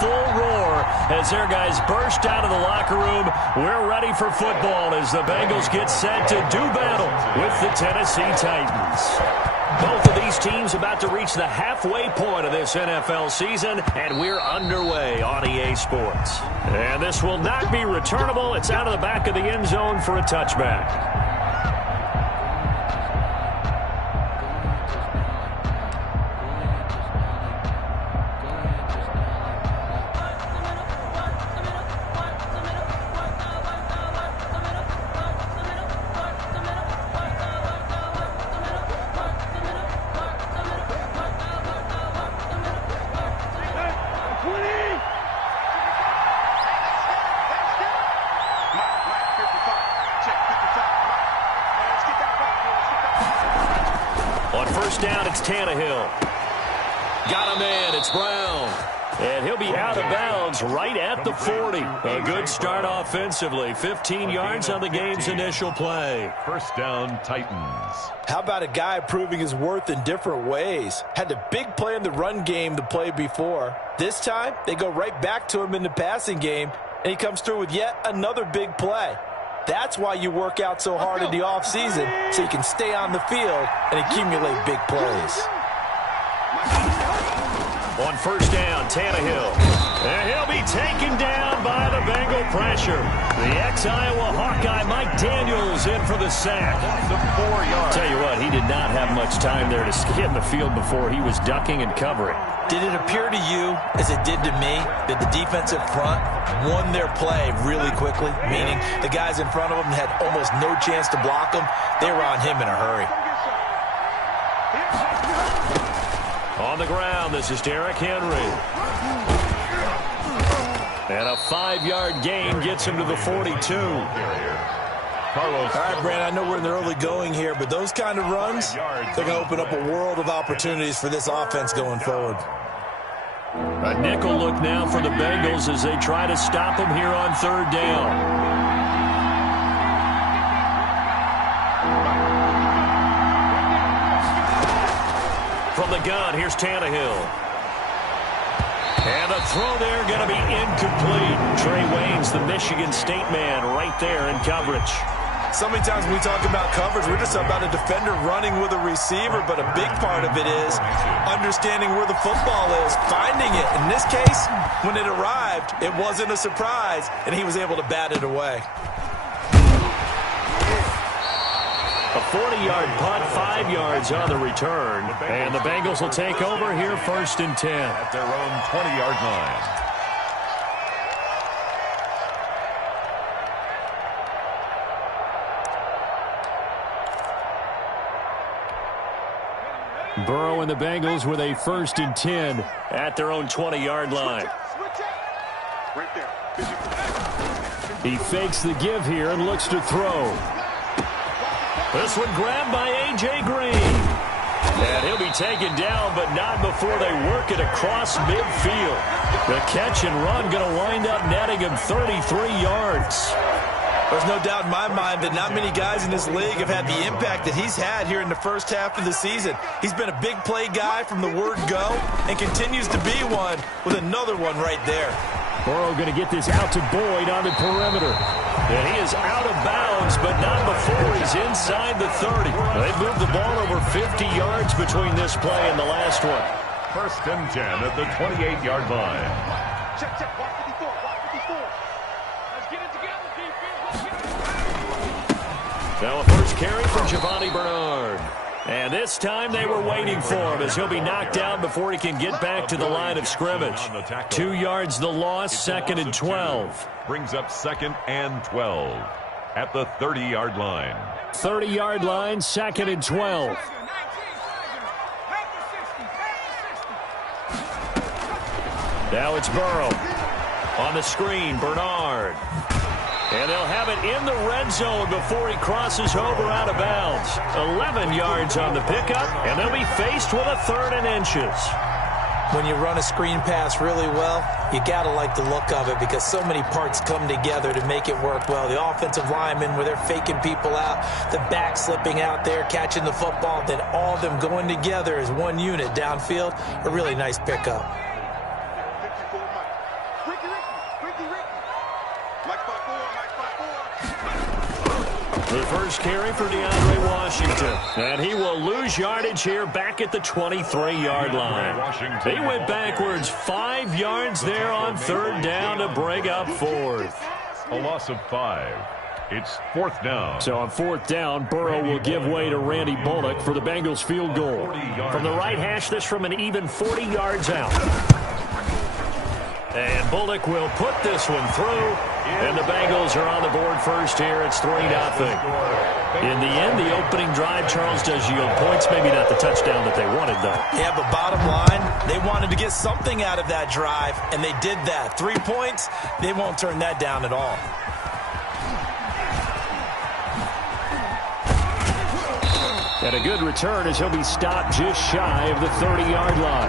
full roar as their guys burst out of the locker room. We're ready for football as the Bengals get set to do battle with the Tennessee Titans. Both of these teams about to reach the halfway point of this NFL season, and we're underway on EA Sports. And this will not be returnable. It's out of the back of the end zone for a touchback. Down, it's Tannehill. Got him in, it's Brown. And he'll be out of bounds right at the 40. A good start offensively. 15 yards on the game's initial play. First down, Titans. How about a guy proving his worth in different ways? Had a big play in the run game the play before. This time, they go right back to him in the passing game, and he comes through with yet another big play. That's why you work out so hard in the offseason, so you can stay on the field and accumulate big plays. On first down, Tannehill. And he'll be taken down by the Bengal pressure. The ex-Iowa Hawkeye, Mike Daniels, in for the sack. Tell you what, he did not have much time there to skim the field before he was ducking and covering. Did it appear to you, as it did to me, that the defensive front won their play really quickly? Meaning the guys in front of them had almost no chance to block them. They were on him in a hurry. On the ground, this is Derrick Henry. And a 5-yard gain gets him to the 42. All right, Brandon, I know we're in the early going here, but those kind of runs, they're going to open up a world of opportunities for this offense going forward. A nickel look now for the Bengals as they try to stop him here on third down. From the gun, here's Tannehill. And the throw there going to be incomplete. Trey Waynes, the Michigan State man, right there in coverage. So many times when we talk about coverage, we're just about a defender running with a receiver, but a big part of it is understanding where the football is, finding it. In this case, when it arrived, it wasn't a surprise, and he was able to bat it away. A 40-yard punt, 5 yards on the return. And the Bengals will take over here first and 10. At their own 20-yard line. Burrow and the Bengals with a first and 10 at their own 20-yard line. He fakes the give here and looks to throw. This one grabbed by A.J. Green. And he'll be taken down, but not before they work it across midfield. The catch and run going to wind up netting him 33 yards. There's no doubt in my mind that not many guys in this league have had the impact that he's had here in the first half of the season. He's been a big play guy from the word go and continues to be one with another one right there. Burrow going to get this out to Boyd on the perimeter. And he is out of bounds, but not before he's inside the 30. They've moved the ball over 50 yards between this play and the last one. First and 10 at the 28-yard line. Check, check, block 54, block 54. Let's get it together, defense. Now a first carry from Giovanni Bernard. And this time they were waiting for him as he'll be knocked down before he can get back to the line of scrimmage. 2 yards the loss, second and 12. Brings up second and 12 at the 30-yard line. 30-yard line, second and 12. Now it's Burrow. On the screen, Bernard. And they'll have it in the red zone before he crosses over out of bounds. 11 yards on the pickup, and they'll be faced with a third and inches. When you run a screen pass really well, you got to like the look of it because so many parts come together to make it work well. The offensive linemen, where they're faking people out, the back slipping out there, catching the football, then all of them going together as one unit downfield. A really nice pickup. The first carry for DeAndre Washington. And he will lose yardage here back at the 23-yard line. He went backwards 5 yards there on third down to bring up fourth. A loss of 5. It's fourth down. So on fourth down, Burrow will give way to Randy Bullock for the Bengals field goal. From the right hash, this from an even 40 yards out. And Bullock will put this one through. And the Bengals are on the board first here. It's 3-0. In the end, the opening drive, Charles, does yield points. Maybe not the touchdown that they wanted, though. Yeah, but bottom line, they wanted to get something out of that drive, and they did that. 3 points, they won't turn that down at all. And a good return as he'll be stopped just shy of the 30-yard line.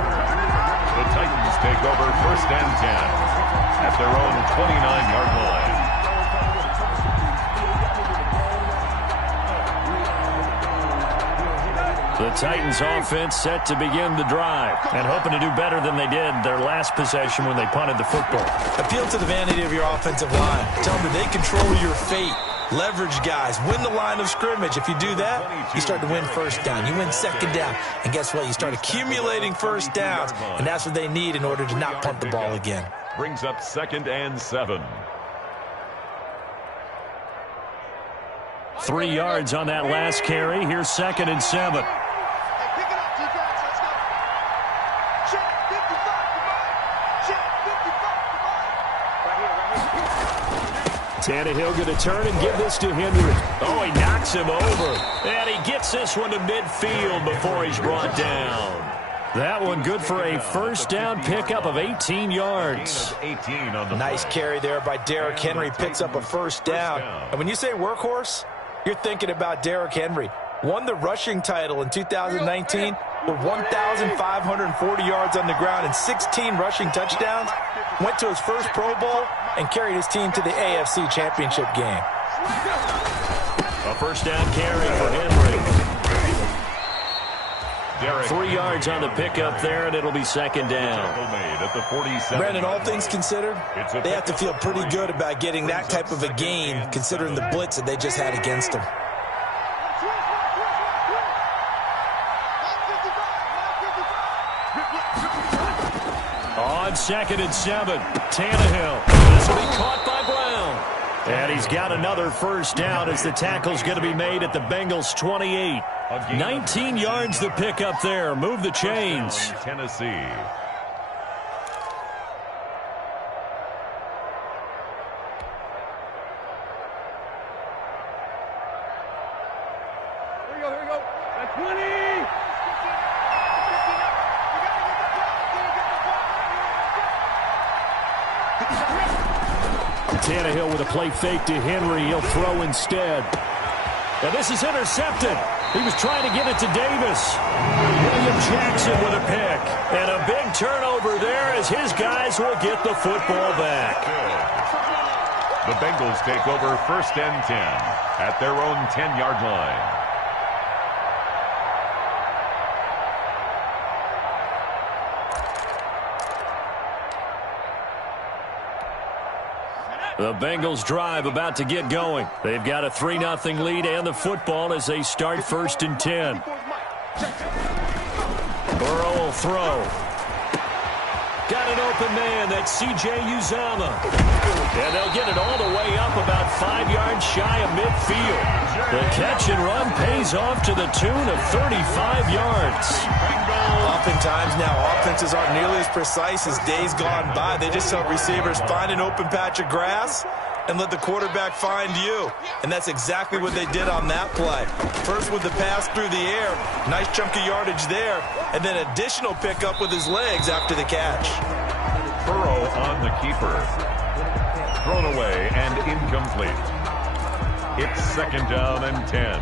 The Titans take over first and 10 at their own 29-yard line. The Titans offense set to begin the drive and hoping to do better than they did their last possession when they punted the football. Appeal to the vanity of your offensive line. Tell them that they control your fate. Leverage guys. Win the line of scrimmage. If you do that, you start to win first down. You win second down. And guess what? You start accumulating first downs. And that's what they need in order to not punt the ball again. Brings up 2nd and 7. 3 yards on that last carry. Here's 2nd and 7. Tannehill going to turn and give this to Henry. Oh, he knocks him over. And he gets this one to midfield before he's brought down. That one good for a first down pickup of 18 yards. Nice carry there by Derrick Henry. Picks up a first down. And when you say workhorse, you're thinking about Derrick Henry. Won the rushing title in 2019 with 1,540 yards on the ground and 16 rushing touchdowns. Went to his first Pro Bowl and carried his team to the AFC Championship game. A first down carry for Henry. 3 yards on the pickup there, and it'll be 2nd down. Brandon, all things considered, they have to feel pretty good about getting that type of a gain, considering the blitz that they just had against them. On 2nd and 7, Tannehill. This will be caught by Brown. And he's got another first down as the tackle's going to be made at the Bengals' 28. 19 yards to pick up there. Move the chains. Tennessee. Here we go. That's 20. Tannehill with a play fake to Henry. He'll throw instead. And this is intercepted. He was trying to get it to Davis. William Jackson with a pick. And a big turnover there as his guys will get the football back. The Bengals take over first and 10 at their own 10-yard line. The Bengals drive about to get going. They've got a 3-0 lead and the football as they start 1st and 10. Burrow will throw. Got an open man. That's C.J. Uzomah. And they'll get it all the way up about 5 yards shy of midfield. The catch and run pays off to the tune of 35 yards. Oftentimes now, offenses aren't nearly as precise as days gone by. They just help receivers find an open patch of grass and let the quarterback find you. And that's exactly what they did on that play. First with the pass through the air, nice chunk of yardage there, and then additional pickup with his legs after the catch. Burrow on the keeper. Thrown away and incomplete. It's 2nd down and 10.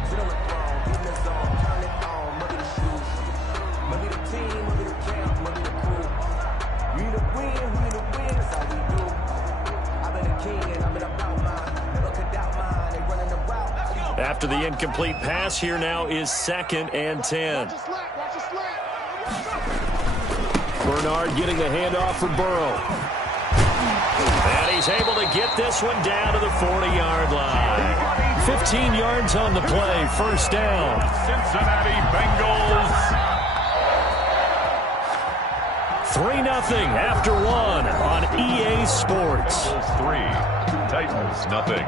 After the incomplete pass, here now is 2nd and 10. Bernard getting the handoff for Burrow. And he's able to get this one down to the 40-yard line. 15 yards on the play, first down. Cincinnati Bengals. 3-0 after one on EA Sports. 3, Titans nothing.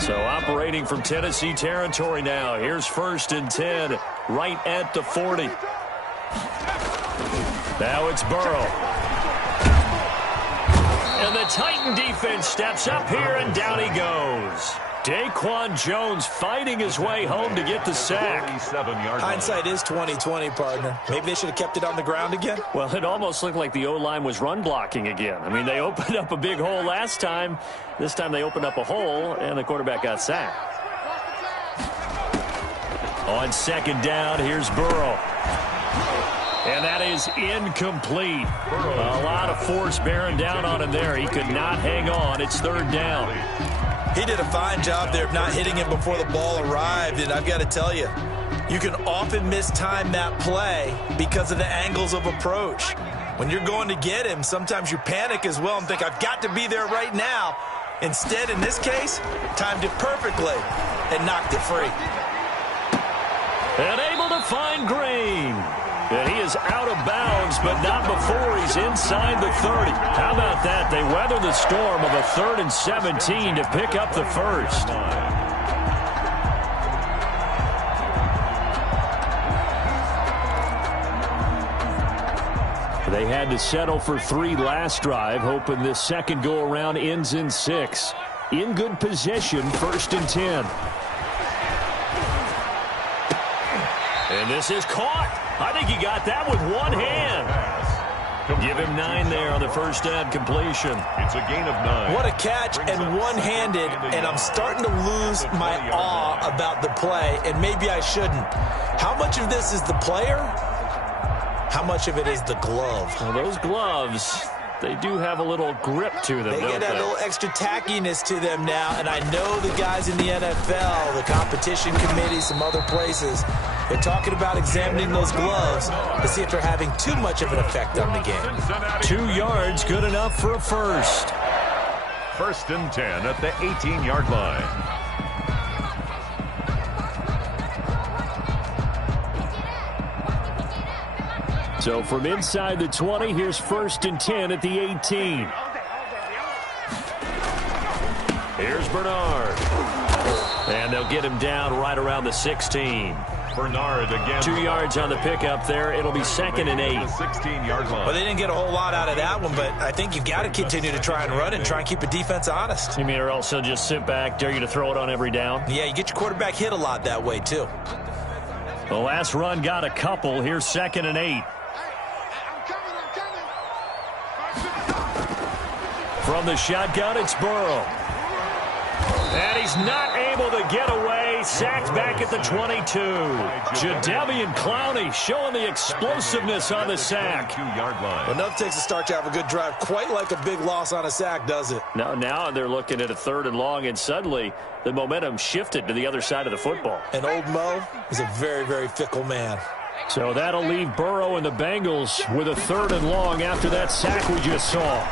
So operating from Tennessee territory now. Here's 1st and 10, right at the 40. Now it's Burrow. And the Titan defense steps up here, and down he goes. Daquan Jones fighting his way home to get the sack. Hindsight is 20/20, partner. Maybe they should have kept it on the ground again. Well, it almost looked like the O-line was run blocking again. I mean, they opened up a big hole last time. This time they opened up a hole, and the quarterback got sacked. On 2nd down, here's Burrow. And that is incomplete. A lot of force bearing down on him there. He could not hang on. It's 3rd down. He did a fine job there of not hitting him before the ball arrived, and I've got to tell you, you can often mistime that play because of the angles of approach. When you're going to get him, sometimes you panic as well and think, I've got to be there right now. Instead, in this case, timed it perfectly and knocked it free. And able to find Green. And he is out of bounds, but not before he's inside the 30. How about that? They weather the storm of a 3rd and 17 to pick up the first. They had to settle for 3 last drive, hoping this second go-around ends in 6. In good position, 1st and 10. And this is caught. I think he got that with one hand. Give him 9 there on the first down completion. It's a gain of 9. What a catch, and one-handed, and I'm starting to lose my awe about the play, and maybe I shouldn't. How much of this is the player? How much of it is the glove? Well, those gloves, they do have a little grip to them, They get a little extra tackiness to them now, and I know the guys in the NFL, the competition committee, some other places, they're talking about examining those gloves to see if they're having too much of an effect on the game. 2 yards, good enough for a first. 1st and 10 at the 18-yard line. So from inside the 20, here's 1st and 10 at the 18. Here's Bernard. And they'll get him down right around the 16. Bernard again. 2 yards on the pickup there. It'll be 2nd and 8. 16-yard line. Well, they didn't get a whole lot out of that one, but I think you've got to continue to try and run and try and keep the defense honest. You mean or also just sit back, dare you to throw it on every down? Yeah, you get your quarterback hit a lot that way, too. The last run got a couple. Here's 2nd and 8. From the shotgun, it's Burrow. And he's not able to get away. Sacked back at the 22. Jadeveon Clowney showing the explosiveness on the sack. 2-yard line. Well, enough takes a start to have a good drive. Quite like a big loss on a sack, does it? Now they're looking at a 3rd and long, and suddenly the momentum shifted to the other side of the football. And old Mo is a very, very fickle man. So that'll leave Burrow and the Bengals with a 3rd and long after that sack we just saw.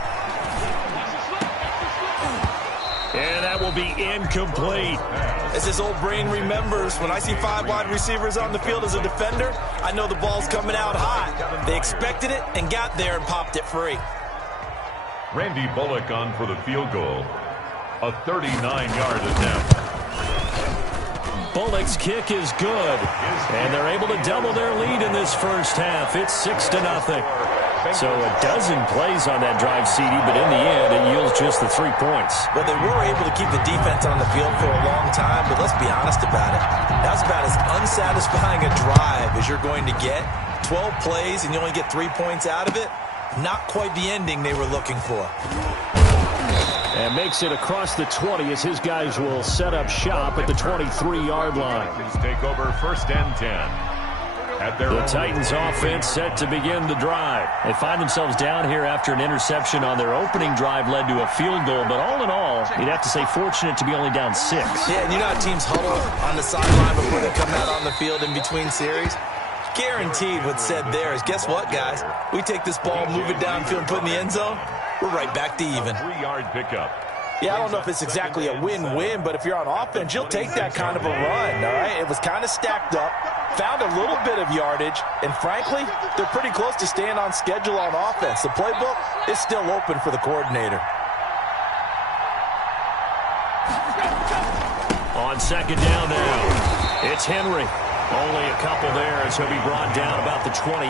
And that will be incomplete. As his old brain remembers, when I see 5 wide receivers on the field as a defender, I know the ball's coming out hot. They expected it and got there and popped it free. Randy Bullock on for the field goal. A 39-yard attempt. Bullock's kick is good. And they're able to double their lead in this first half. It's 6-0. So a dozen plays on that drive, CD, but in the end, it yields just the 3 points. Well, they were able to keep the defense on the field for a long time, but let's be honest about it. That's about as unsatisfying a drive as you're going to get. 12 plays and you only get 3 points out of it. Not quite the ending they were looking for. And makes it across the 20 as his guys will set up shop at the 23-yard line. Take over 1st and 10. The Titans offense set to begin the drive. They find themselves down here after an interception on their opening drive led to a field goal. But all in all, you'd have to say fortunate to be only down 6. Yeah, and you know how teams huddle on the sideline before they come out on the field in between series? Guaranteed what's said there is, guess what, guys? We take this ball, move it downfield, and put it in the end zone. we're right back to even. 3-yard pickup. Yeah, I don't know if it's exactly a win-win, but if you're on offense, you'll take that kind of a run, all right? It was kind of stacked up, found a little bit of yardage, and frankly, they're pretty close to staying on schedule on offense. The playbook is still open for the coordinator. On second down now, it's Henry. Only a couple there as he'll be brought down about the 28.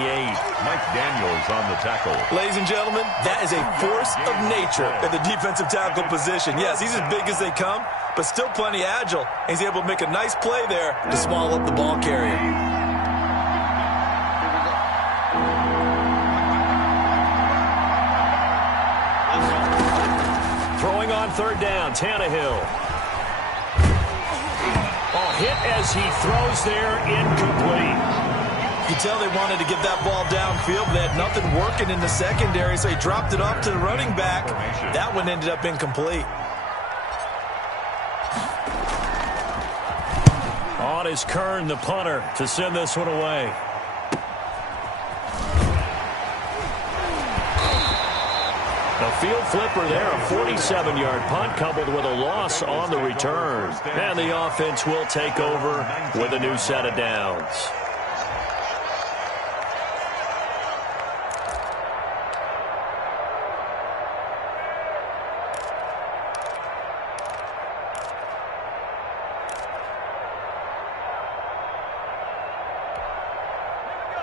Mike Daniels on the tackle. Ladies and gentlemen, that is a force of nature in the defensive tackle position. Yes, he's as big as they come, but still plenty agile. He's able to make a nice play there to swallow up the ball carrier. Throwing on third down, Tannehill. Hit as he throws there, incomplete. You can tell they wanted to get that ball downfield, but they had nothing working in the secondary, so he dropped it off to the running back. That one ended up incomplete. On is Kern, the punter, to send this one away. A field flipper there, a 47-yard punt coupled with a loss on the return. And the offense will take over with a new set of downs.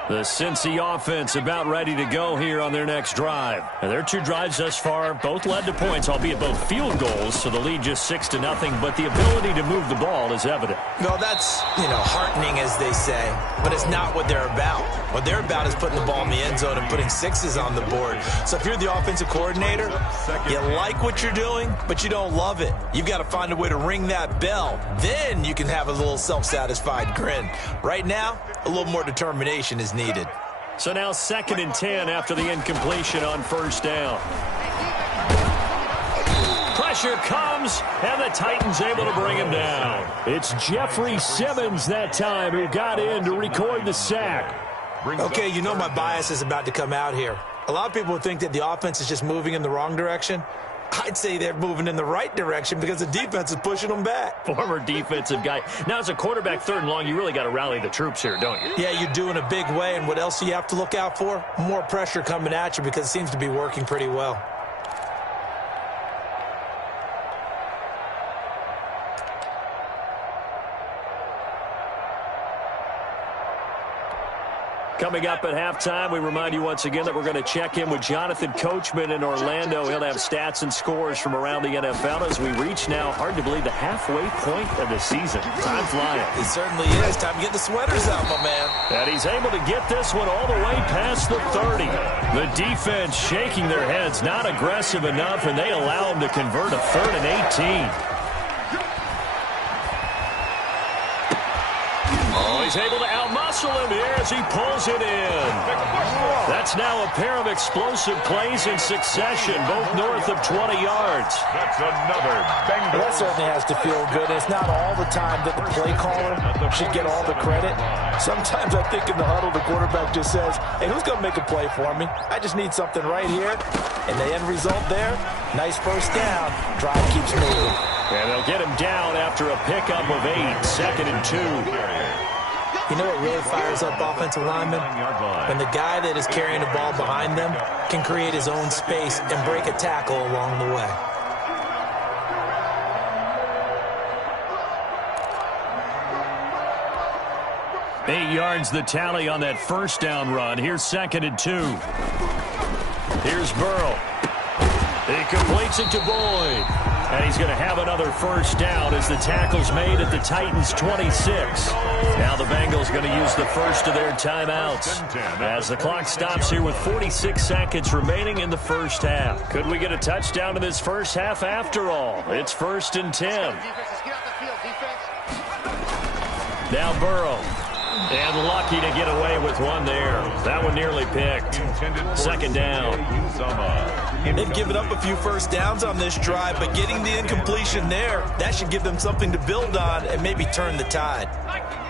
The Cincy offense about ready to go here on their next drive. And their two drives thus far both led to points, albeit both field goals, so the lead just 6-0, but the ability to move the ball is evident. Well, that's, heartening, as they say, but it's not what they're about. What they're about is putting the ball in the end zone and putting sixes on the board. So if you're the offensive coordinator, you like what you're doing, but you don't love it. You've got to find a way to ring that bell. Then you can have a little self-satisfied grin. Right now, a little more determination is needed. So now 2nd and 10 after the incompletion on first down. Pressure comes, and the Titans able to bring him down. It's Jeffrey Simmons that time who got in to record the sack. Okay, my bias is about to come out here. A lot of people think that the offense is just moving in the wrong direction. I'd say they're moving in the right direction because the defense is pushing them back. Former defensive guy. Now, as a quarterback 3rd and long, you really got to rally the troops here, don't you? Yeah, you're doing a big way, and what else do you have to look out for? More pressure coming at you because it seems to be working pretty well. Coming up at halftime, we remind you once again that we're going to check in with Jonathan Coachman in Orlando. He'll have stats and scores from around the NFL as we reach now, hard to believe, the halfway point of the season. Time flying. It certainly is. Time to get the sweaters out, my man. And he's able to get this one all the way past the 30. The defense shaking their heads, not aggressive enough, and they allow him to convert a 3rd and 18. He's able to outmuscle him here as he pulls it in. That's now a pair of explosive plays in succession, both north of 20 yards. That's another Bengal. That certainly has to feel good. It's not all the time that the play caller should get all the credit. Sometimes I think in the huddle, the quarterback just says, hey, who's going to make a play for me? I just need something right here. And the end result there, nice first down. Drive keeps moving. And they'll get him down after a pickup of 8, 2nd and 2. You know what really fires up offensive linemen? When the guy that is carrying the ball behind them can create his own space and break a tackle along the way. Eight yards the tally on that first down run. Here's 2nd and 2. Here's Burrow. He completes it to Boyd. And he's going to have another first down as the tackle's made at the Titans' 26. Now the Bengals going to use the first of their timeouts as the clock stops here with 46 seconds remaining in the first half. Could we get a touchdown in this first half after all? It's 1st and 10. Now Burrow. And lucky to get away with one there. That one nearly picked. 2nd down. They've given up a few first downs on this drive, but getting the incompletion there, that should give them something to build on and maybe turn the tide.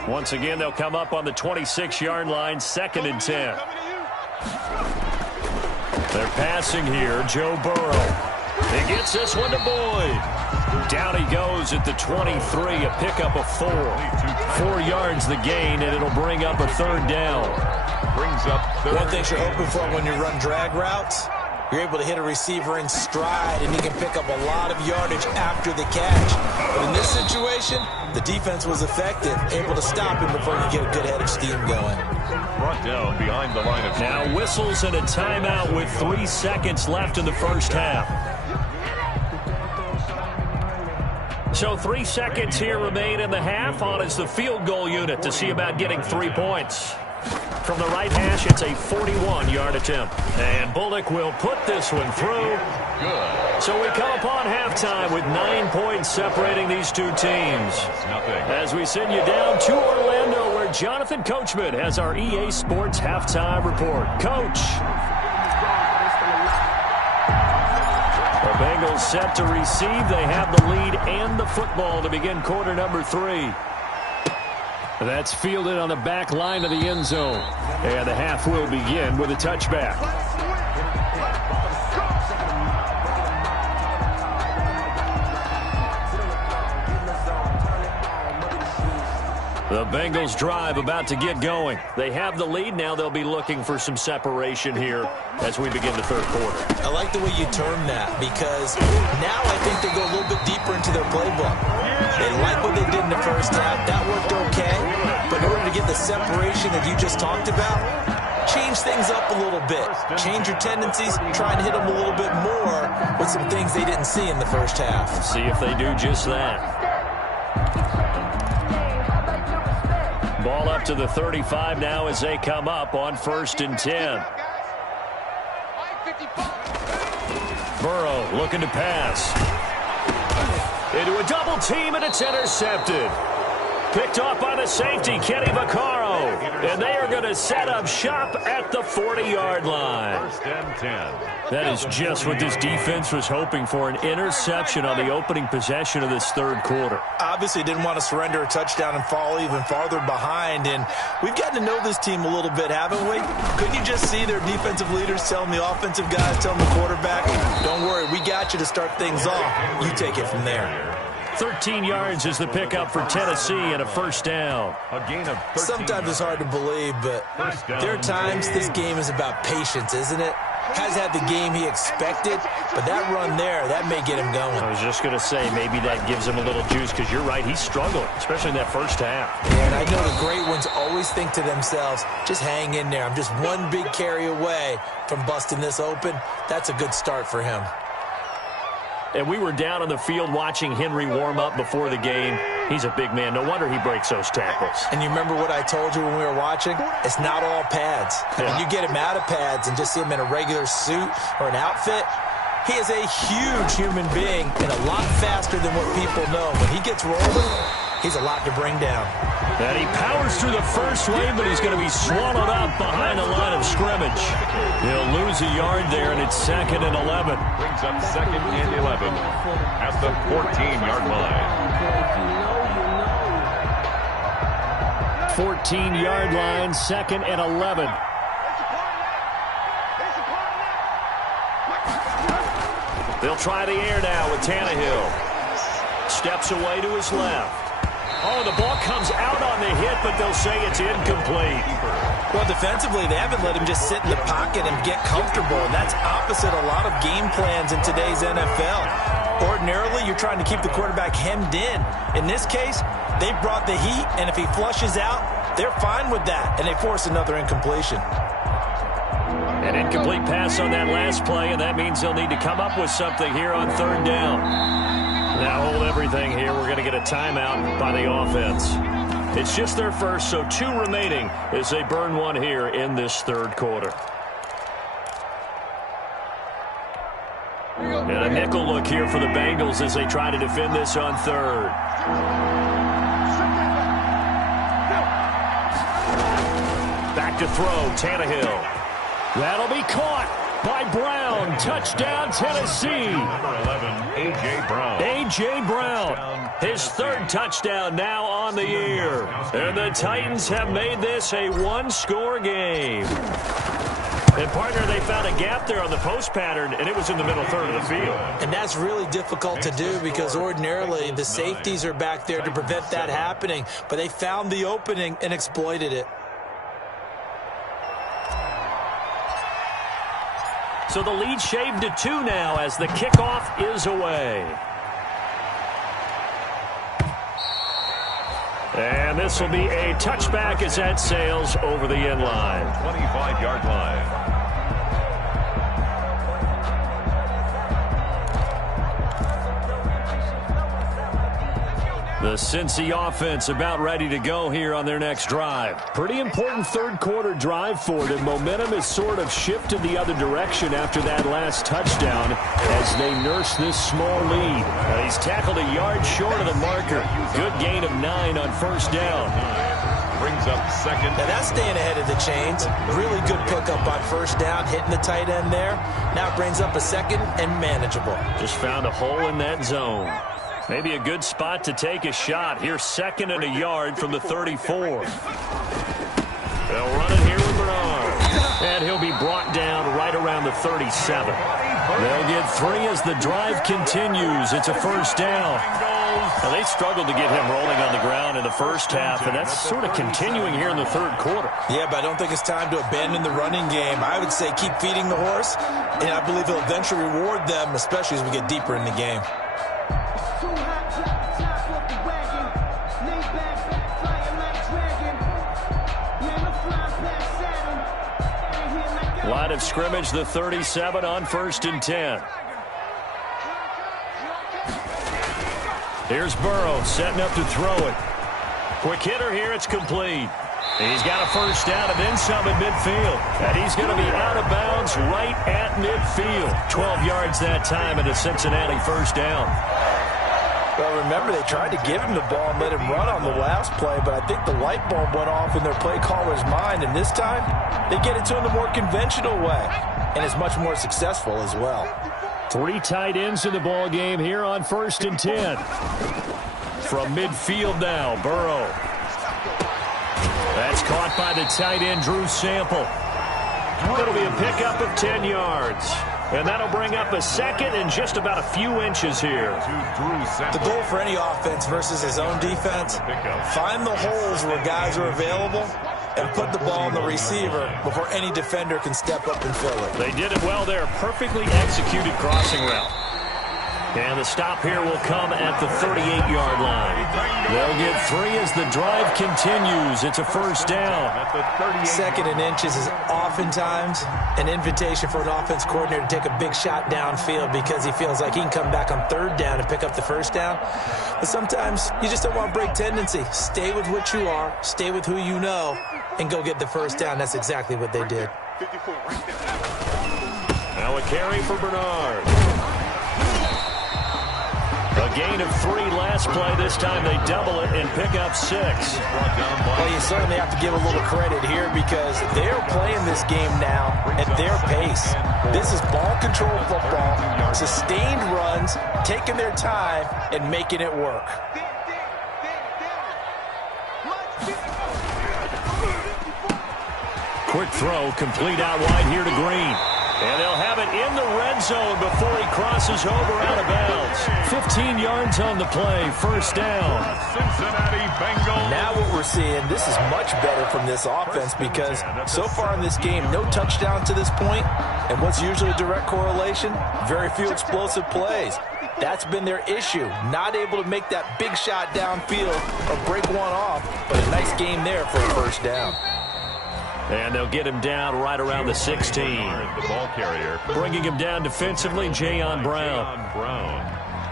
Once again, they'll come up on the 26-yard line, 2nd and 10. They're passing here. Joe Burrow. He gets this one to Boyd. Down he goes at the 23, a pickup of 4. 4 yards the gain, and it'll bring up a third down. Brings up third. One thing you're hoping for when you run drag routes, you're able to hit a receiver in stride, and he can pick up a lot of yardage after the catch. But in this situation, the defense was effective, able to stop him before he could get a good head of steam going. Brought down behind the line of Now whistles and a timeout with 3 seconds left in the first half. So 3 seconds here remain in the half. On is the field goal unit to see about getting 3 points. From the right hash, it's a 41-yard attempt. And Bullock will put this one through. good. So we come upon halftime with 9 points separating these two teams. Nothing. As we send you down to Orlando, where Jonathan Coachman has our EA Sports halftime report. Coach. The Bengals set to receive. They have the lead and the football to begin quarter number 3. That's fielded on the back line of the end zone. And the half will begin with a touchback. The Bengals drive about to get going. They have the lead. Now they'll be looking for some separation here as we begin the third quarter. I like the way you term that, because now I think they go a little bit deeper into their playbook. They like what they did in the first half. That worked okay. But in order to get the separation that you just talked about, change things up a little bit. Change your tendencies. Try and hit them a little bit more with some things they didn't see in the first half. See if they do just that. Ball up to the 35 now as they come up on 1st and 10. Burrow looking to pass. Into a double team, and it's intercepted. Picked off by the safety, Kenny Vaccaro. And they are going to set up shop at the 40-yard line. 1st and 10. That is just what this defense was hoping for, an interception on the opening possession of this third quarter. Obviously didn't want to surrender a touchdown and fall even farther behind. And we've gotten to know this team a little bit, haven't we? Couldn't you just see their defensive leaders telling the offensive guys, telling the quarterback, don't worry, we got you to start things off. You take it from there. 13 yards is the pickup for Tennessee and a first down. A gain of 13. Sometimes it's hard to believe, but there are times this game is about patience, isn't it? Has had the game he expected, but that run there, that may get him going. I was just going to say, maybe that gives him a little juice, because you're right, he's struggled, especially in that first half. And I know the great ones always think to themselves, just hang in there. I'm just one big carry away from busting this open. That's a good start for him. And we were down on the field watching Henry warm up before the game. He's a big man. No wonder he breaks those tackles. And you remember what I told you when we were watching? It's not all pads. Yeah. When you get him out of pads and just see him in a regular suit or an outfit, he is a huge human being and a lot faster than what people know. When he gets rolling, he's a lot to bring down. And he powers through the first wave, but he's going to be swallowed up behind the line of scrimmage. He'll lose a yard there, and it's 2nd and 11. Brings up 2nd and 11 at the 14-yard line. 14-yard line, 2nd and 11. They'll try the air now with Tannehill. Steps away to his left. Oh, the ball comes out on the hit, but they'll say it's incomplete. Well, defensively, they haven't let him just sit in the pocket and get comfortable, and that's opposite a lot of game plans in today's NFL. Ordinarily, you're trying to keep the quarterback hemmed in. In this case, they brought the heat, and if he flushes out, they're fine with that, and they force another incompletion. An incomplete pass on that last play, and that means they'll need to come up with something here on 3rd down. Now hold everything here. We're going to get a timeout by the offense. It's just their first, so 2 remaining as they burn one here in this third quarter. And a nickel look here for the Bengals as they try to defend this on 3rd. Back to throw, Tannehill. That'll be caught by Brown. Touchdown, Tennessee. Number 11, A.J. Brown. A.J. Brown, his 3rd touchdown now on the year. And the Titans have made this a 1-score game. And, partner, they found a gap there on the post pattern, and it was in the middle third of the field. And that's really difficult to do because ordinarily the safeties are back there to prevent that happening. But they found the opening and exploited it. So the lead shaved to 2 now as the kickoff is away. And this will be a touchback as that sails over the end line. 25-yard line. The Cincy offense about ready to go here on their next drive. Pretty important third quarter drive for them. Momentum has sort of shifted the other direction after that last touchdown as they nurse this small lead. He's tackled a yard short of the marker. Good gain of 9 on first down. Brings up second. Now that's staying ahead of the chains. Really good pickup on first down, hitting the tight end there. Now it brings up a second and manageable. Just found a hole in that zone. Maybe a good spot to take a shot. Here's second and a yard from the 34. They'll run it here with Bernard. And he'll be brought down right around the 37. They'll get 3 as the drive continues. It's a first down. Now, they struggled to get him rolling on the ground in the first half, and that's sort of continuing here in the third quarter. Yeah, but I don't think it's time to abandon the running game. I would say keep feeding the horse, and I believe he'll eventually reward them, especially as we get deeper in the game. Line of scrimmage, the 37 on first and 10. Here's Burrow setting up to throw it. Quick hitter here, it's complete. He's got a first down and then some at midfield. And he's going to be out of bounds right at midfield. 12 yards that time and a Cincinnati first down. Well, remember, they tried to give him the ball and let him run on the last play, but I think the light bulb went off in their play caller's mind, and this time they get it to him the more conventional way, and it's much more successful as well. 3 tight ends in the ball game here on first and 10. From midfield now, Burrow. That's caught by the tight end, Drew Sample. It'll be a pickup of 10 yards. And that'll bring up a second and just about a few inches here. The goal for any offense versus his own defense, find the holes where guys are available and put the ball on the receiver before any defender can step up and fill it. They did it well there. Perfectly executed crossing route. And the stop here will come at the 38-yard line. They'll get 3 as the drive continues. It's a first down. Second and inches is oftentimes an invitation for an offense coordinator to take a big shot downfield because he feels like he can come back on third down and pick up the first down. But sometimes you just don't want to break tendency. Stay with what you are, stay with who you know, and go get the first down. That's exactly what they did. Now a carry for Bernard. A gain of 3 last play. This time they double it and pick up 6. Well, you certainly have to give a little credit here because they're playing this game now at their pace. This is ball control football, sustained runs, taking their time and making it work. Quick throw, complete out wide here to Green. And they'll have it in the red zone before he crosses over out of bounds. 15 yards on the play, first down. Cincinnati Bengals. Now what we're seeing, this is much better from this offense because so far in this game, no touchdown to this point, and what's usually a direct correlation, very few explosive plays. That's been their issue, not able to make that big shot downfield or break one off, but a nice game there for a first down. And they'll get him down right around the 16. The ball carrier. Bringing him down defensively, Jayon Brown.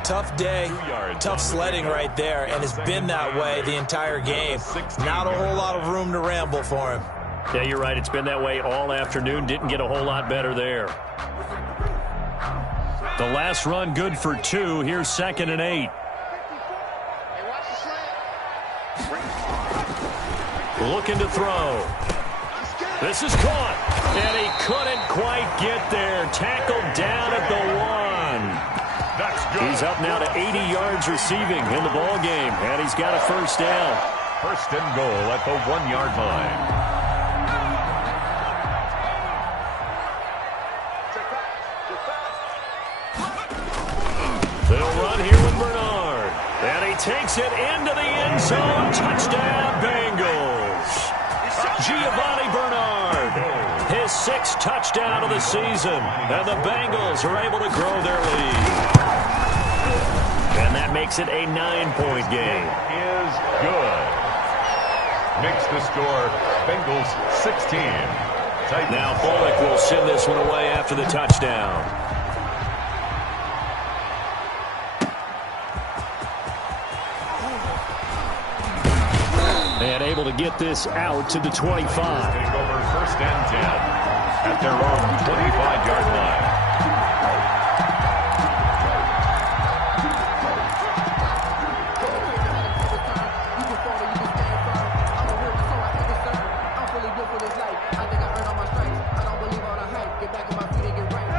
Tough day, tough sledding right there, and it's been that way the entire game. Not a whole lot of room to ramble for him. Yeah, you're right. It's been that way all afternoon. Didn't get a whole lot better there. The last run good for 2. Here's second and 8. Looking to throw. This is caught, and he couldn't quite get there. Tackled down at the 1. That's good. He's up now to 80 yards receiving in the ball game, and he's got a first down. First and goal at the 1-yard line. They'll run here with Bernard. And he takes it into the end zone. Touchdown, Bengals. Giovanni Bernard, his 6th touchdown of the season. And the Bengals are able to grow their lead. And that makes it a 9-point game. Is good. Makes the score Bengals 16. Now Bullock will send this one away after the touchdown. And able to get this out to the 25. Take over 1st and 10 at their own 25-yard line.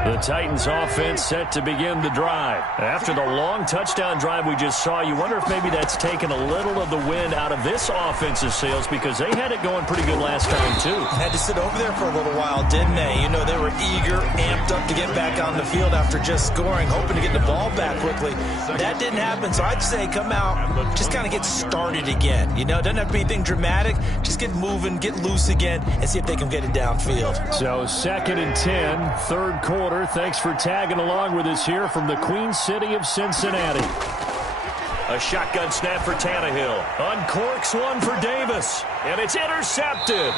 The Titans offense set to begin the drive. After the long touchdown drive we just saw, you wonder if maybe that's taken a little of the wind out of this offensive sails, because they had it going pretty good last time too. Had to sit over there for a little while, didn't they? You know, they were eager, amped up to get back on the field after just scoring, hoping to get the ball back quickly. That didn't happen, so I'd say come out, just kind of get started again. You know, it doesn't have to be anything dramatic. Just get moving, get loose again, and see if they can get it downfield. So 2nd and 10, 3rd quarter. Thanks for tagging along with us here from the Queen City of Cincinnati. A shotgun snap for Tannehill. Uncorks one for Davis. And it's intercepted.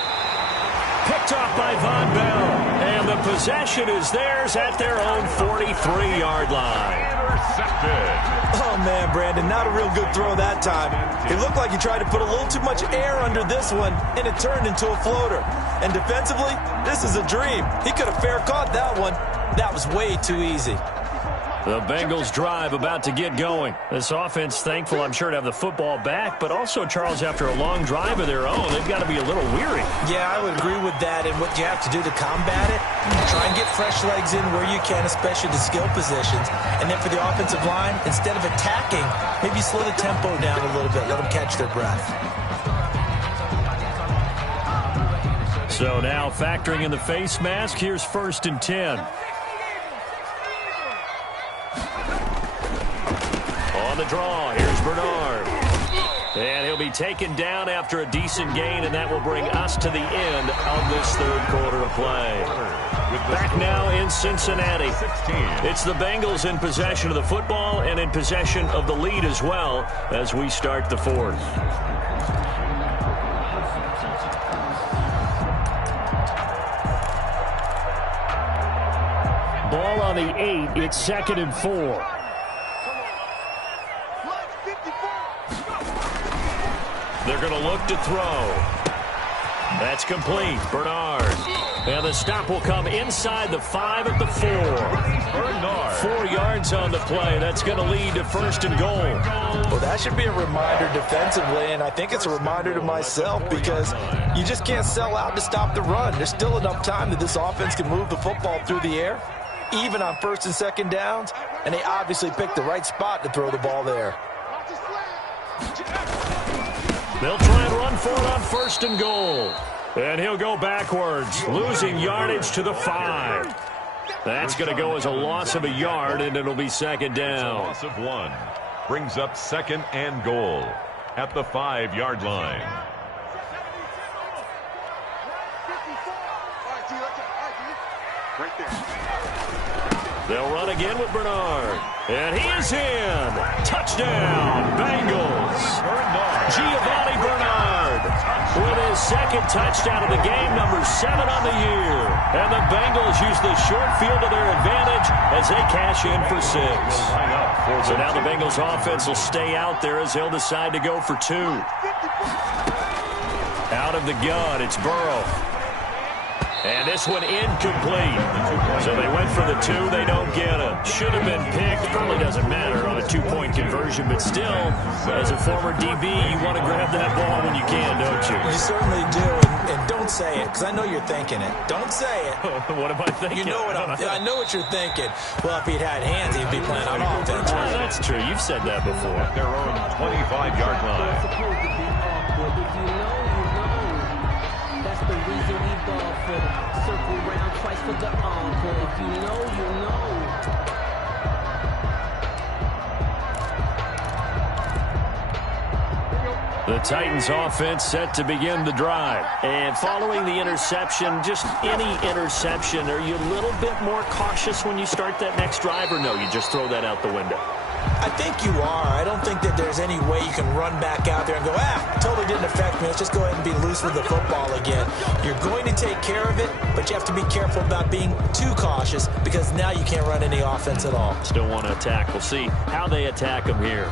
Picked off by Von Bell. And the possession is theirs at their own 43-yard line. Intercepted. Oh, man, Brandon, not a real good throw that time. It looked like he tried to put a little too much air under this one, and it turned into a floater. And defensively, this is a dream. He could have fair caught that one. That was way too easy. The Bengals drive about to get going. This offense thankful, I'm sure, to have the football back, but also, Charles, after a long drive of their own, they've got to be a little weary. Yeah, I would agree with that, and what you have to do to combat it, try and get fresh legs in where you can, especially the skill positions. And then for the offensive line, instead of attacking, maybe slow the tempo down a little bit, let them catch their breath. So now factoring in the face mask, here's 1st and 10. On the draw, here's Bernard. And he'll be taken down after a decent gain, and that will bring us to the end of this 3rd quarter of play. Back now in Cincinnati. It's the Bengals in possession of the football and in possession of the lead as well as we start the 4th. Ball on the 8. It's 2nd and 4. They're going to look to throw. That's complete. Bernard. And the stop will come inside the 5 at the 4. Bernard. 4 yards on the play. That's going to lead to 1st and goal. Well, that should be a reminder defensively, and I think it's a reminder to myself, because you just can't sell out to stop the run. There's still enough time that this offense can move the football through the air, even on 1st and 2nd downs, and they obviously picked the right spot to throw the ball there. They'll try and run for it on 1st and goal. And he'll go backwards, losing yardage to the 5. That's going to go as a loss of a yard, and it'll be 2nd down. Loss of 1 brings up 2nd and goal at the 5-yard line. They'll run again with Bernard. And he is in. Touchdown, Bengals. Giovanni Bernard with his 2nd touchdown of the game, number 7 on the year. And the Bengals use the short field to their advantage as they cash in for 6. So now the Bengals offense will stay out there as they'll decide to go for 2. Out of the gun, it's Burrow. And this one incomplete. So they went for the 2. They don't get it. Should have been picked. Probably doesn't matter on a 2-point conversion. But still, as a former DB, you want to grab that ball when you can, don't you? You certainly do. And don't say it, because I know you're thinking it. Don't say it. What am I thinking? You know what I know what you're thinking. Well, if he'd had hands, he'd be playing on offense. Oh, that's true. You've said that before. At their own 25-yard line. The reason we ball for the circle round twice for the encore. If you know, you know. The Titans offense set to begin the drive. And following the interception, just any interception, are you a little bit more cautious when you start that next drive, or no, you just throw that out the window? I think you are. I don't think that there's any way you can run back out there and go, totally didn't affect me. Let's just go ahead and be loose with the football again. You're going to take care of it, but you have to be careful about being too cautious because now you can't run any offense at all. Still want to attack. We'll see how they attack them here.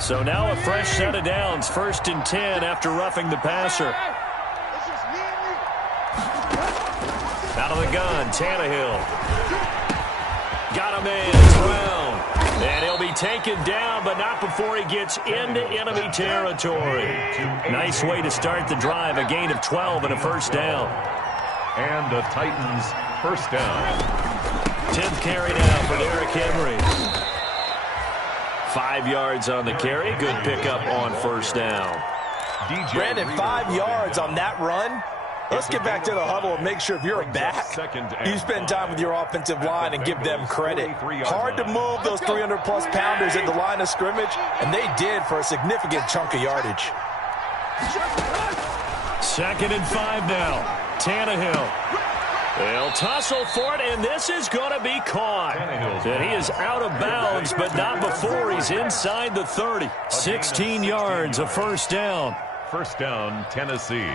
So now a fresh set of downs, 1st and 10 after roughing the passer. Out of the gun, Tannehill. Got a man, it's around. And he'll be taken down, but not before he gets into enemy territory. Nice way to start the drive, a gain of 12 and a first down. And the Titans first down. 10th carry now for Derrick Henry. 5 yards on the carry. Good pickup on first down. Brandon, 5 yards on that run. Let's get back to the huddle and make sure if you're a back, you spend time with your offensive line and give them credit. Hard to move those 300-plus pounders at the line of scrimmage, and they did for a significant chunk of yardage. 2nd and 5 now. Tannehill. They'll tussle for it, and this is going to be caught. And he is out of bounds, but not before he's inside the 30. 16 yards, a first down. First down, Tennessee.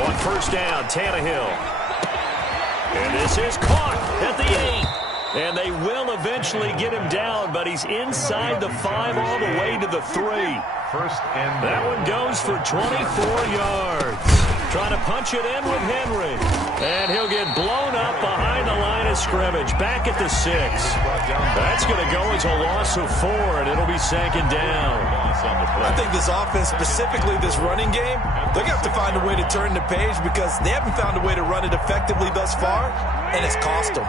On first down, Tannehill. And this is caught at the 8. And they will eventually get him down, but he's inside the 5 all the way to the 3. First and that one goes for 24 yards. Trying to punch it in with Henry. And he'll get blown up behind the line of scrimmage. Back at the 6. That's going to go as a loss of 4, and it'll be 2nd down. I think this offense, specifically this running game, they're going to have to find a way to turn the page because they haven't found a way to run it effectively thus far, and it's cost them.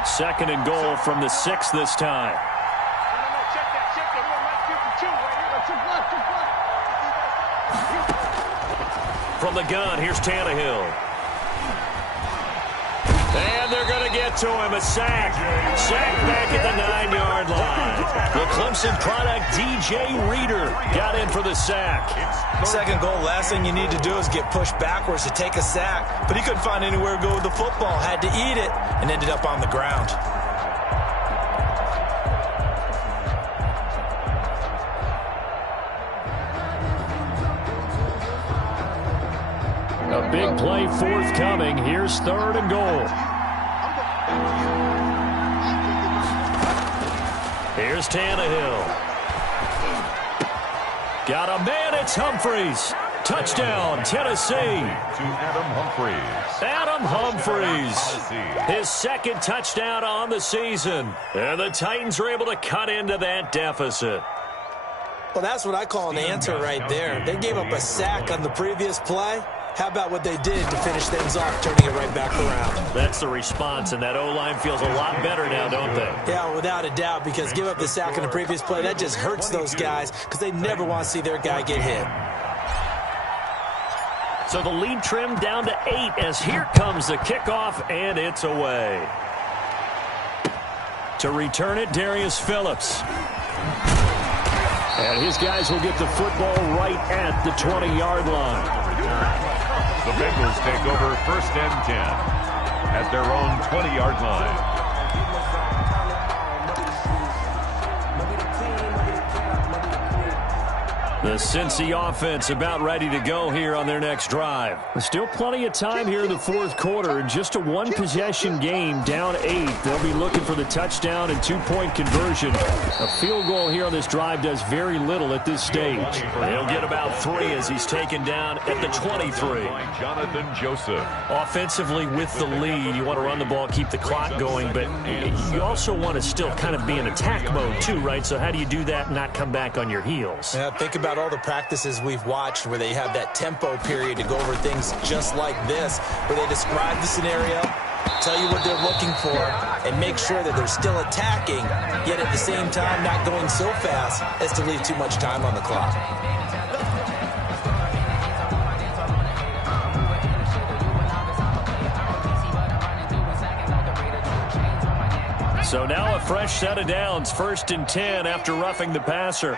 2nd and goal from the 6 this time. From the gun, here's Tannehill. And they're going to get to him. A sack. Sack back at the 9-yard line. The Clemson product, DJ Reader, got in for the sack. 2nd goal, last thing you need to do is get pushed backwards to take a sack. But he couldn't find anywhere to go with the football. Had to eat it and ended up on the ground. A big play forthcoming. Here's 3rd and goal. Here's Tannehill. Got a man. It's Humphries. Touchdown, Tennessee. To Adam Humphries. His 2nd touchdown on the season. And the Titans are able to cut into that deficit. Well, that's what I call an answer right there. They gave up a sack on the previous play. How about what they did to finish things off, turning it right back around? That's the response, and that O-line feels a lot better now, don't they? Yeah, without a doubt, because give up the sack on the previous play, that just hurts those guys because they never want to see their guy get hit. So the lead trimmed down to 8 as here comes the kickoff, and it's away. To return it, Darius Phillips. And his guys will get the football right at the 20-yard line. The Bengals take over 1st and 10 at their own 20-yard line. The Cincy offense about ready to go here on their next drive. Still plenty of time here in the 4th quarter. Just a 1-possession game, down 8. They'll be looking for the touchdown and 2-point conversion. A field goal here on this drive does very little at this stage. They'll get about 3 as he's taken down at the 23. Jonathan Joseph. Offensively with the lead, you want to run the ball, keep the clock going, but you also want to still kind of be in attack mode too, right? So how do you do that and not come back on your heels? Yeah, think about all the practices we've watched where they have that tempo period to go over things just like this, where they describe the scenario, tell you what they're looking for, and make sure that they're still attacking, yet at the same time not going so fast as to leave too much time on the clock. So now a fresh set of downs, 1st and 10 after roughing the passer.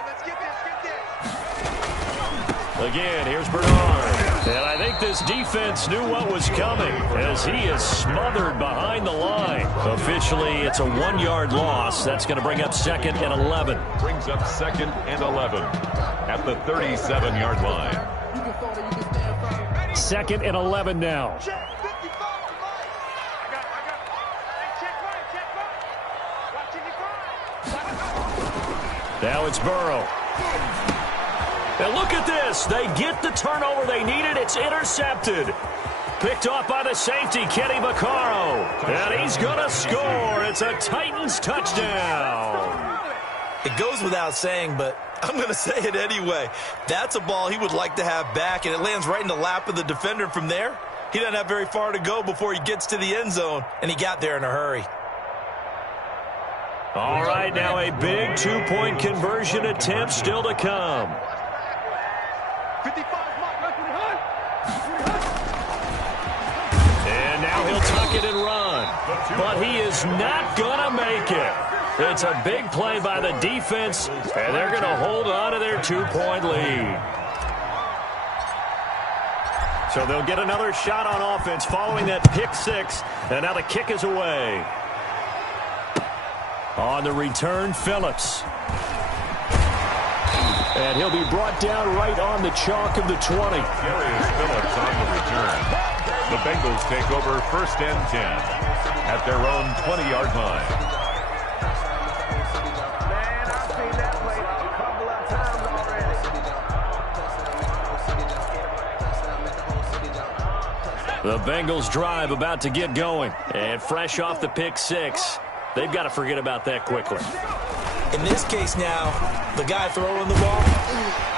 Again, here's Bernard. And I think this defense knew what was coming as he is smothered behind the line. Officially, it's a 1-yard loss. That's going to bring up 2nd and 11. Brings up 2nd and 11 at the 37-yard line. 2nd and 11 now. Now it's Burrow. And look at this. They get the turnover they needed. It's intercepted. Picked off by the safety, Kenny Vaccaro. And he's going to score. It's a Titans touchdown. It goes without saying, but I'm going to say it anyway. That's a ball he would like to have back, and it lands right in the lap of the defender from there. He doesn't have very far to go before he gets to the end zone, and he got there in a hurry. All right, now a big 2-point conversion attempt still to come. And now he'll tuck it and run. But he is not going to make it. It's a big play by the defense, and they're going to hold on to their 2-point lead. So they'll get another shot on offense following that pick 6, and now the kick is away. On the return, Phillips. And he'll be brought down right on the chalk of the 20. Darius Phillips on the return. The Bengals take over 1st and 10 at their own 20-yard line. Man, I've seen that play a couple of times already. The Bengals drive about to get going. And fresh off the pick 6, they've got to forget about that quickly. In this case now, the guy throwing the ball,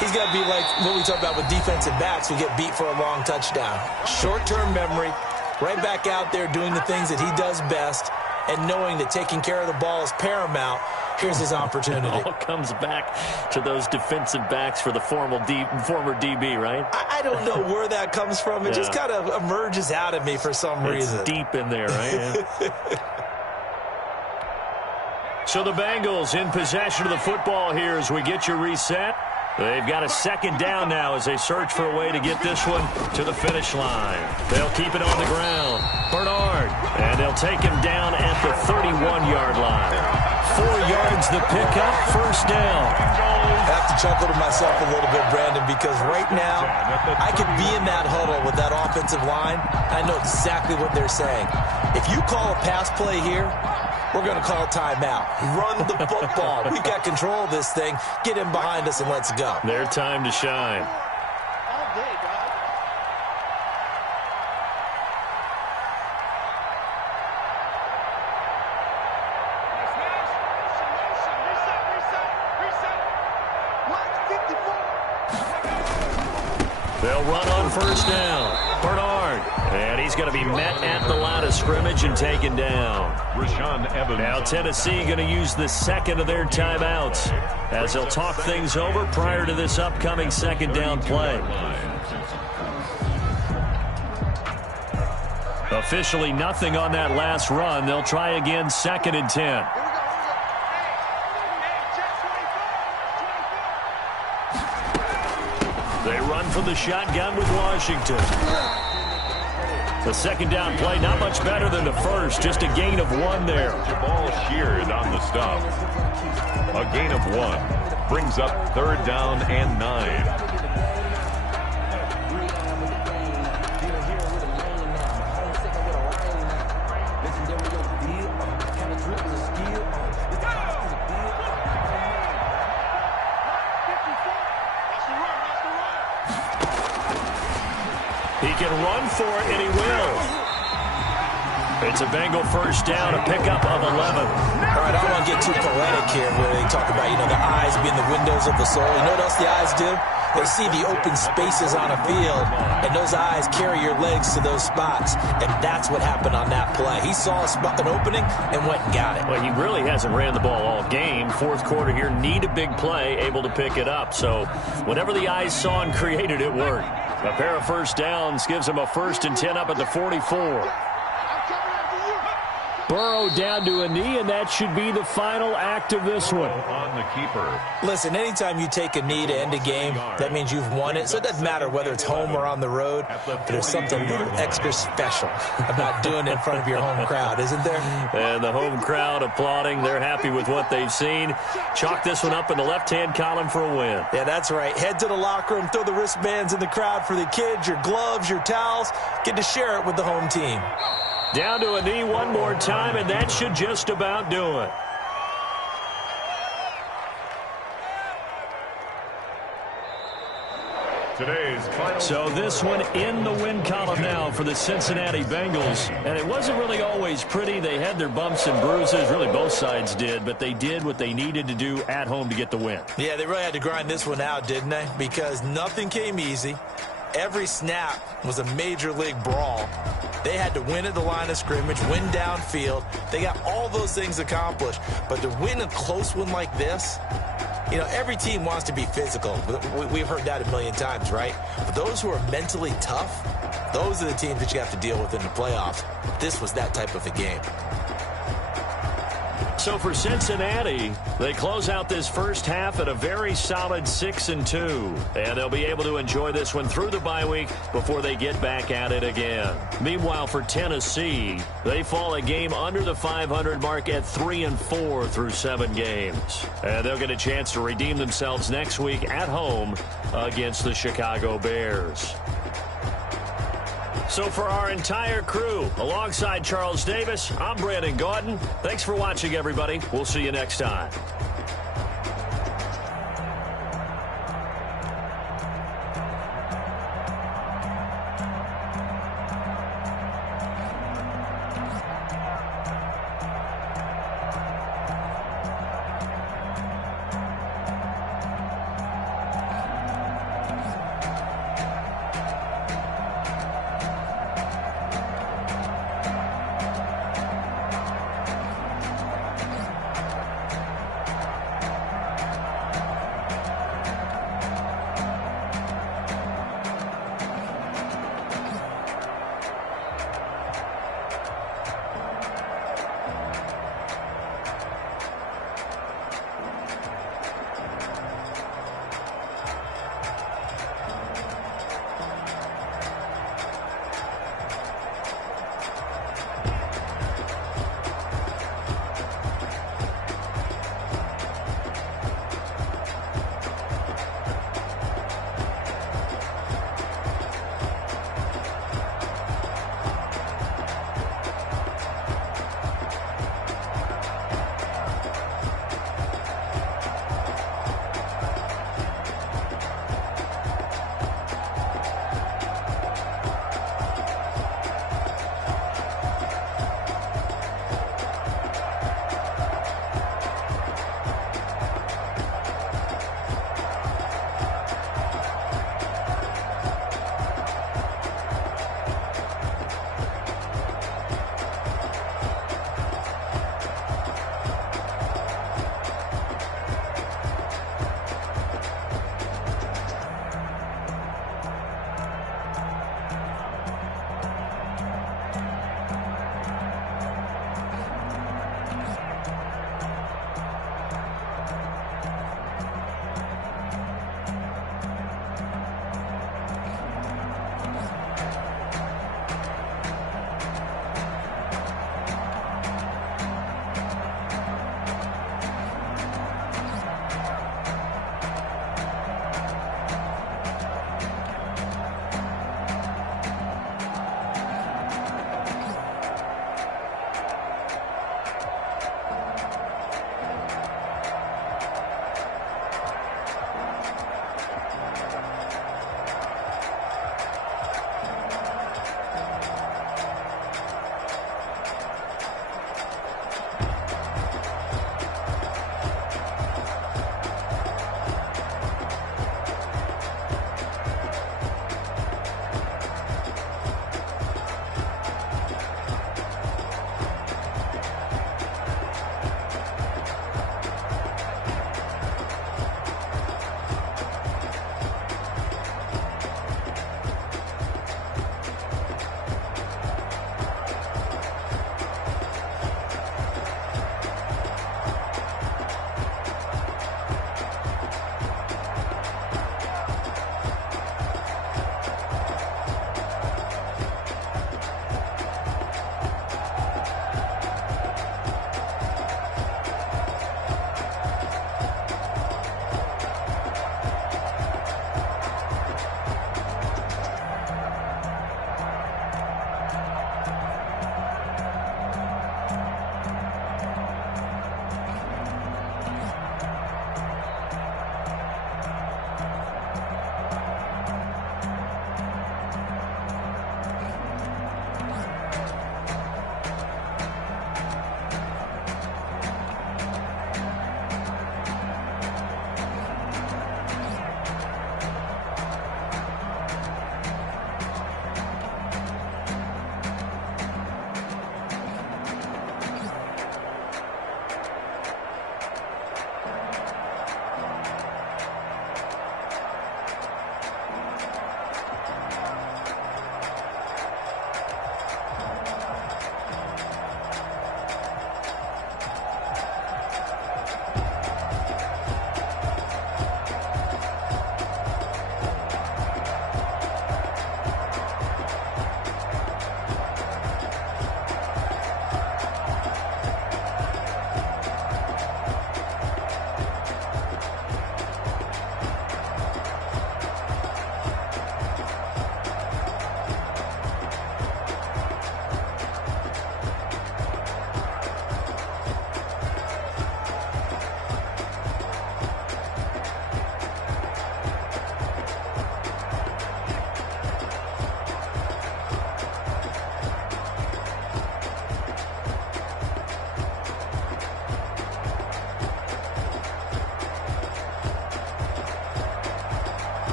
he's got to be like what we talk about with defensive backs who get beat for a long touchdown. Short-term memory, right back out there doing the things that he does best, and knowing that taking care of the ball is paramount. Here's his opportunity. It all comes back to those defensive backs for the former DB, right? I don't know where that comes from. It just kind of emerges out of me for some reason. It's deep in there, right? Yeah. So the Bengals in possession of the football here as we get you reset. They've got a 2nd down now as they search for a way to get this one to the finish line. They'll keep it on the ground. Bernard. And they'll take him down at the 31-yard line. 4 yards the pickup, 1st down. I have to chuckle to myself a little bit, Brandon, because right now I could be in that huddle with that offensive line. I know exactly what they're saying. If you call a pass play here, we're going to call timeout. Run the football. We've got control of this thing. Get him behind us and let's go. Their time to shine. All day, dog. They'll run on 1st down. Bernard. And he's going to be met at the line of scrimmage and taken down. Rashaan Evans. Now Tennessee going to use the 2nd of their timeouts as they'll talk things over prior to this upcoming 2nd down play. Officially nothing on that last run. They'll try again 2nd and 10. They run from the shotgun with Washington. The 2nd down play, not much better than the first, just a gain of 1 there. Jamal Sheard on the stop. A gain of 1. Brings up 3rd down and 9. He can run for it, and he will. It's a Bengal 1st down, a pickup of 11. All right, I don't want to get too poetic here where they talk about, the eyes being the windows of the soul. You know what else the eyes do? They see the open spaces on a field, and those eyes carry your legs to those spots, and that's what happened on that play. He saw an opening and went and got it. Well, he really hasn't ran the ball all game. 4th quarter here, need a big play, able to pick it up. So whatever the eyes saw and created, it worked. A pair of 1st downs gives him a 1st and 10 up at the 44. Burrow down to a knee, and that should be the final act of this one. On the keeper. Listen, anytime you take a knee to end a game, that means you've won it. So it doesn't matter whether it's home or on the road, but there's something a little extra special about doing it in front of your home crowd, isn't there? And the home crowd applauding. They're happy with what they've seen. Chalk this one up in the left-hand column for a win. Yeah, that's right. Head to the locker room, throw the wristbands in the crowd for the kids, your gloves, your towels. Get to share it with the home team. Down to a knee one more time, and that should just about do it. So this one in the win column now for the Cincinnati Bengals. And it wasn't really always pretty. They had their bumps and bruises. Really, both sides did. But they did what they needed to do at home to get the win. Yeah, they really had to grind this one out, didn't they? Because nothing came easy. Every snap was a major league brawl. They had to win at the line of scrimmage, win downfield. They got all those things accomplished. But to win a close one like this, you know, every team wants to be physical. We've heard that a million times, right? But those who are mentally tough, those are the teams that you have to deal with in the playoffs. This was that type of a game. So for Cincinnati, they close out this first half at a very solid 6-2. And they'll be able to enjoy this one through the bye week before they get back at it again. Meanwhile, for Tennessee, they fall a game under the 500 mark at 3-4 through 7 games. And they'll get a chance to redeem themselves next week at home against the Chicago Bears. So for our entire crew, alongside Charles Davis, I'm Brandon Gaudin. Thanks for watching, everybody. We'll see you next time.